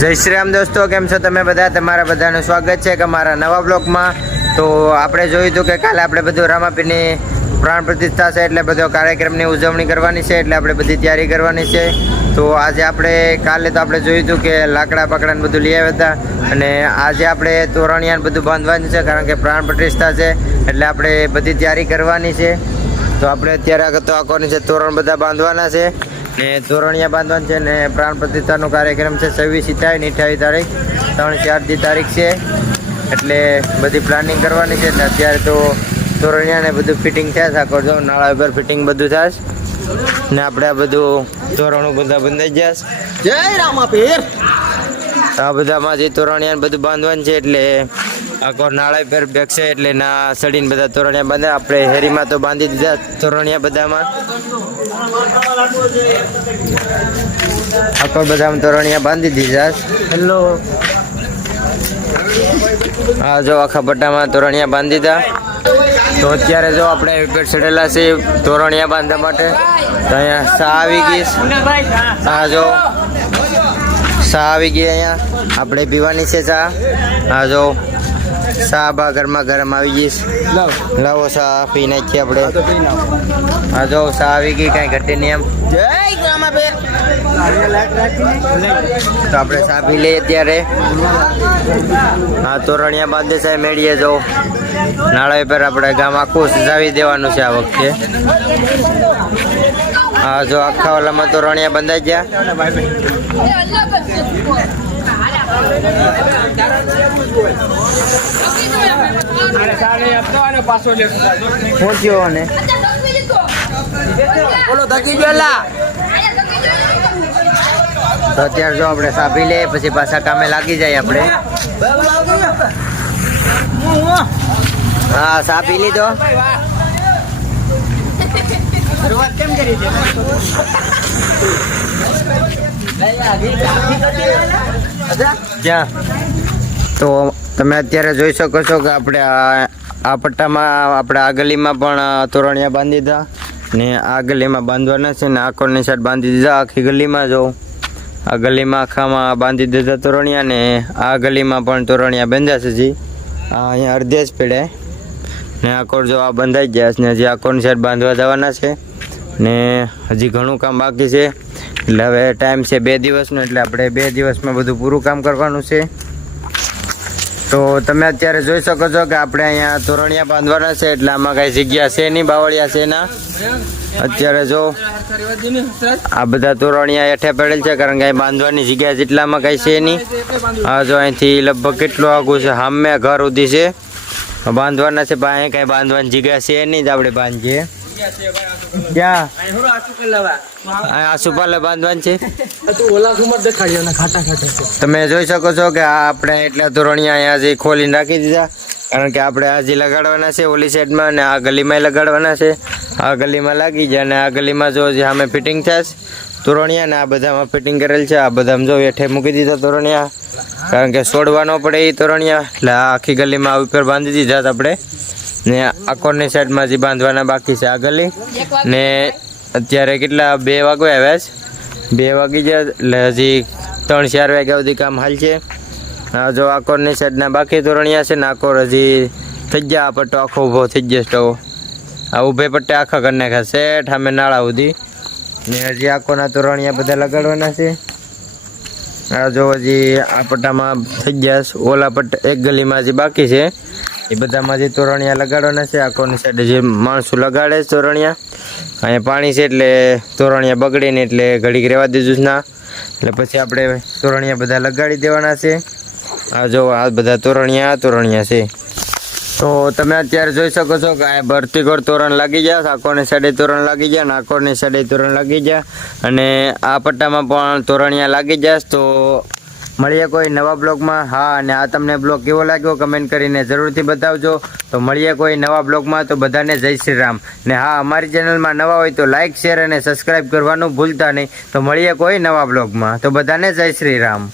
જય શ્રી રામ દોસ્તો, કેમ છો તમે બધા? તમારા બધાનું સ્વાગત છે કે મારા નવા બ્લોગમાં. તો આપણે જોયું હતું કે કાલે આપણે બધું રામાપીરની પ્રાણ પ્રતિષ્ઠા છે એટલે બધો કાર્યક્રમની ઉજવણી કરવાની છે, એટલે આપણે બધી તૈયારી કરવાની છે. તો આજે કાલે તો આપણે જોયું હતું કે લાકડા પાકડાને બધું લઈ આવ્યા હતા, અને આજે આપણે તોરણિયાને બધું બાંધવાનું છે કારણ કે પ્રાણ પ્રતિષ્ઠા છે એટલે આપણે બધી તૈયારી કરવાની છે. તો આપણે અત્યારે તો આખોની છે તોરણ બધા બાંધવાના છે ને તોરણિયા બાંધવાનું છે ને પ્રાણ પ્રતિષ્ઠાનો કાર્યક્રમ છે 26 ને 28 તારીખ 3-4 તારીખ છે, એટલે બધી પ્લાનિંગ કરવાની છે. એટલે અત્યારે તો તોરણિયાને બધું ફિટિંગ થાય છે, આખો જો નાળા ઉપર ફિટિંગ બધું થાય ને આપણે આ બધું તોરણું બધા બંધાઈ જશે. જય રામાપીર. આ બધામાં જે તોરણિયાને બધું બાંધવાનું છે એટલે આખો નાળા પર બેગશે એટલે ના સડીને બધા તોરણિયા બાંધે. આપણે હેરીમાં તો બાંધી દીધા તોરણિયા બધામાં, આખો બધામાં તોરણિયા બાંધી દીધા. હેલો, હા જો આખા પટ્ટામાં તોરણિયા બાંધી દીધા. તો અત્યારે જો આપણે ઉપર ચડેલા છે તોરણિયા બાંધવા માટે. તો અહીંયા સા આવી ગઈ, હા જો સા આવી ગઈ, અહીંયા આપણે પીવાની છે ચા. હા જો સા બા ગરમા ગરમ આવી ગઈ, લાવો સા પી નાખીએ આપણે. હા જો સા આવી ગઈ, કાંઈ ઘટે નહીં એમ. જય રામાપીર. તો આપણે સા પી લઈએ અત્યારે. હા તોરણિયા બાંધે છે મેળીએ જો નાળા પર આપણે ગામ આખું સજાવી દેવાનું છે આ વખતે. હા જો આખા ઓલામાં તોરણિયા બંધાઈ ગયા. પહોંચ્યો ને તો અત્યારે જો આપણે સાપી લઈએ પછી પાછા કામે લાગી જાય આપણે. હા સાપી લીધો. ક્યાં તો તમે અત્યારે જોઈ શકો છો કે આપણે આ પટ્ટામાં આપણે આ ગલીમાં પણ તોરણિયા બાંધી દીધા ને આ ગલીમાં બાંધવાના છે ને આખોની સાઈડ બાંધી દીધા. આખી ગલીમાં જો આ ગલીમાં આખામાં બાંધી દીધા તોરણિયા ને આ ગલીમાં પણ તોરણિયા બંધાશે. જી અહીંયા અડધે જ પેડે ને આખોર જો આ બંધાઈ ગયા છે ને હજી આખોની સાઈડ બાંધવા જવાના છે ને હજી ઘણું કામ બાકી છે. એટલે હવે ટાઈમ છે 2 દિવસનો, એટલે આપણે 2 દિવસમાં બધું પૂરું કામ કરવાનું છે. તો તમે અત્યારે જોઈ શકો છો કે આપણે અહીંયા તોરણિયા બાંધવાના છે એટલે આમાં કઈ જગ્યા છે નહીં, બાવળિયા છે ના. અત્યારે જો આ બધા તોરણિયા હેઠે પડેલ છે કારણ કે અહીં બાંધવાની જગ્યા જેટલામાં કઈ છે નહીં. હા જો અહીંથી લગભગ કેટલું આગું છે, સામે ઘર સુધી છે બાંધવાના છે, પણ અહીં કઈ બાંધવાની જગ્યા છે નહીં જ આપણે બાંધીએ. ક્યાં આસુપાલે બાંધવાનું છે. તમે જોઈ શકો છો કે આ આપણે એટલા તોરણિયા અહીંયા જે ખોલીને રાખી દીધા કારણ કે આપણે આજે લગાડવાના છે ઓલી સાઈડમાં અને આ ગલીમાં લગાડવાના છે. આ ગલીમાં લાગી જાય અને આ ગલીમાં જો જે સામે ફિટિંગ થાય તોરણિયા ને આ બધામાં ફિટિંગ કરેલ છે. આ બધામાં જો હેઠે મૂકી દીધા તોરણિયા કારણ કે છોડવા ન પડે એ તોરણિયા, એટલે આ આખી ગલીમાં ઉપર બાંધી દીધા આપણે ને આખોની સાઈડમાં જે બાંધવાના બાકી છે આ ગલી. ને અત્યારે કેટલા 2 વાગ્યા આવ્યા છે, 2 વાગી ગયા એટલે હજી 3-4 વાગ્યા સુધી કામ હાલ છે. હા જો આખોની સાઈડના બાકી તોરણિયા છે ને આખોર હજી થઈ ગયા. આ પટ્ટો આખો ઊભો થઈ ગયો સ્ટવ, આ ઊભે પટ્ટે આખા કરી નાખ્યા શેઠ સામે નાળા સુધી ને હજી આખોના તોરણિયા બધા લગાડવાના છે. આ જો હજી આ પટ્ટામાં થઈ ગયા, ઓલા પટ્ટા એક ગલીમાં હજી બાકી છે એ બધામાં જે તોરણિયા લગાડવાના છે. આખોની સાઈડ જે માણસો લગાડે છે તોરણિયા, અહીંયા પાણી છે એટલે તોરણિયા બગડે ને એટલે ઘડીક રહેવા દીધું ના, એટલે પછી આપણે તોરણિયા બધા લગાડી દેવાના છે. આ જો આ બધા તોરણિયા છે. તો તમે અત્યારે જોઈ શકો છો કે આ ભરતીકોર તોરણ લાગી ગયા, આખોની સાઈડે તોરણ લાગી ગયા અને આખોની સાઈડે તોરણ લાગી ગયા અને આ પટ્ટામાં પણ તોરણિયા લાગી ગયા. તો મળીએ કોઈ નવા બ્લોગમાં. હા અને આ તમને બ્લોગ કેવો લાગ્યો કમેન્ટ કરીને જરૂરથી બતાવજો. તો મળીએ કોઈ નવા બ્લોગમાં. તો બધાને જય શ્રી રામ. ને હા અમારી ચેનલમાં નવા હોય તો લાઇક શેર અને સબસ્ક્રાઈબ કરવાનું ભૂલતા નહીં. તો મળીએ કોઈ નવા બ્લોગમાં. તો બધાને જય શ્રી રામ.